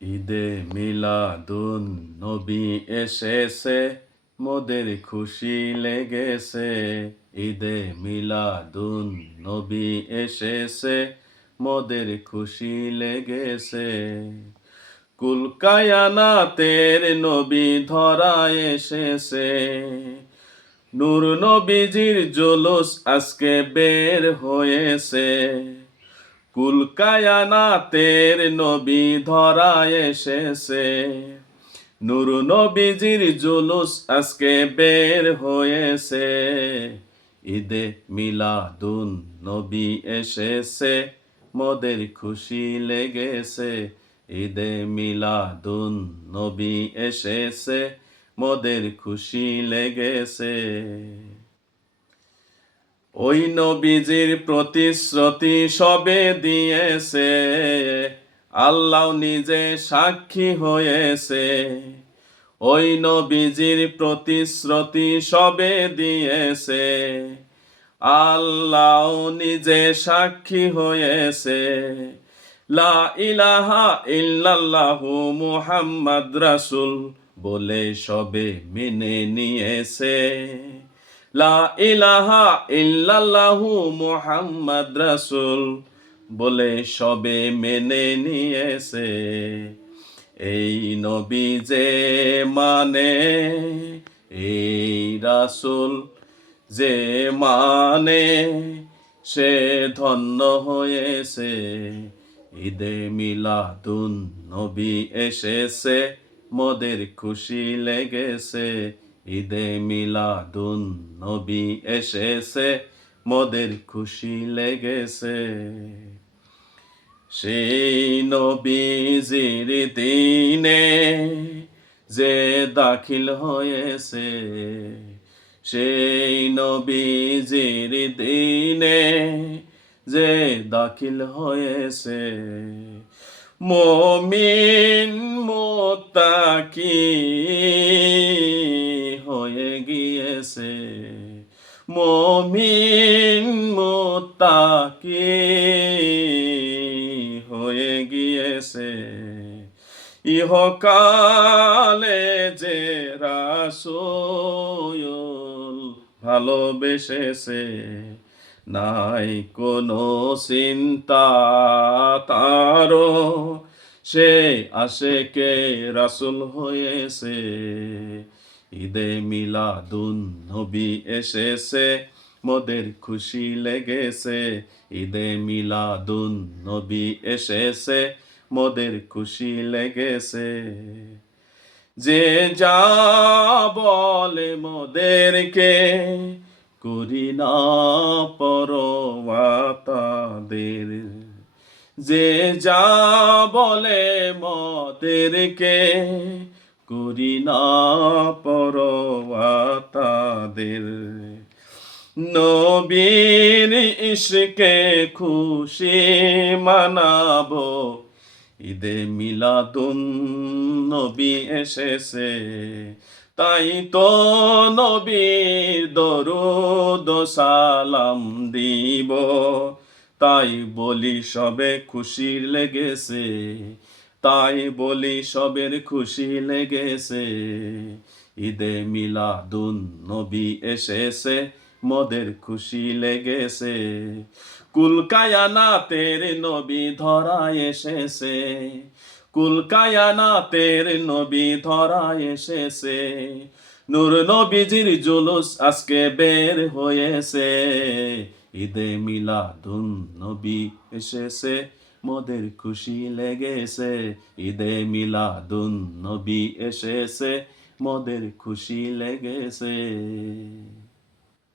ঈদে মিলাদুন নবী এসেছে, মোদের খুশি লেগেছে। ঈদে মিলাদুন নবী এসেছে, মোদের খুশি লেগেছে। কুল কায়নাতের নবী ধরায় এসেছে। নূর নবীজির জুলুস আজকে বের হয়েছে। কুল কায়নাতের নবী ধরায় এসেছে। নূর নবীজির জুলুস আজকে বের হয়েছে। ঈদে মিলাদুন নবী এসেছে, মোদের খুশি লেগেছে। ঈদে মিলাদুন নবী এসেছে, মোদের খুশি লেগেছে। ওই নবীজির প্রতিশ্রুতি সবে দিয়েছে, আল্লাহ নিজে সাক্ষী হয়েছে। ওই নবীজির প্রতিশ্রুতি সবে দিয়েছে, আল্লাহ নিজে সাক্ষী হয়েছে। লা ইলাহা ইল্লাল্লাহু মুহাম্মাদ রাসূল বলে সবে মেনে নিয়েছে। লা ইলাহা ইল্লাল্লাহু মুহাম্মাদ রাসূল বলে সবে মেনে নিয়েছে। এই নবী যে মানে, এই রাসূল যে মানে, সে ধন্য হয়েছে। ঈদে মিলাদুন নবী এসেছে, মোদের খুশি লেগেছে। ঈদে মিলাদুন নবী এসেছে, মোদের খুশি লেগেছে। সেই নবীজির দিনে যে দাখিল হয়েছে, সেই নবীজির দিনে যে দাখিল হয়েছে। মুমিন মুত্তাকি হয়ে গিয়েছে। মুমিন মুত্তাকি হয়ে গিয়েছে। ইহকালে যে রাসূল ভালোবেসেছে, নাই কোনো চিন্তা তারো, সে আশেকে রাসূল হয়েছে। ঈদে মিলাদুন নবী এসেছে, মোদের খুশি লেগেছে। ঈদে মিলাদুন নবী এসেছে, মোদের খুশি লেগেছে। যে যা বলে মোদেরকে, করি না পরোয়া তাদের। যে যা বলে মোদেরকে, করি না পরোয়া তাদের। নবীর ইশকে খুশি মানাবো, ঈদে মিলাদুন নবী এসেছে। তাই তো নবীর দরুদ সালাম দিব, তাই বলি সবে খুশি লেগেছে। তাই বলি সবের খুশি লেগেছে। ঈদে মিলাদুন নবী এসেছে, মোদের খুশি লেগেছে। কুল কায়নাতের নবী ধরায় এসেছে। কুল কায়নাতের নবী ধরায় এসেছে। নূর নবীজির জুলুস আজকে বের হয়েছে। ঈদে মিলাদুন নবী এসেছে, মোদের খুশি লেগেছে। ঈদে মিলাদুন নবী এসেছে, মোদের খুশি লেগেছে।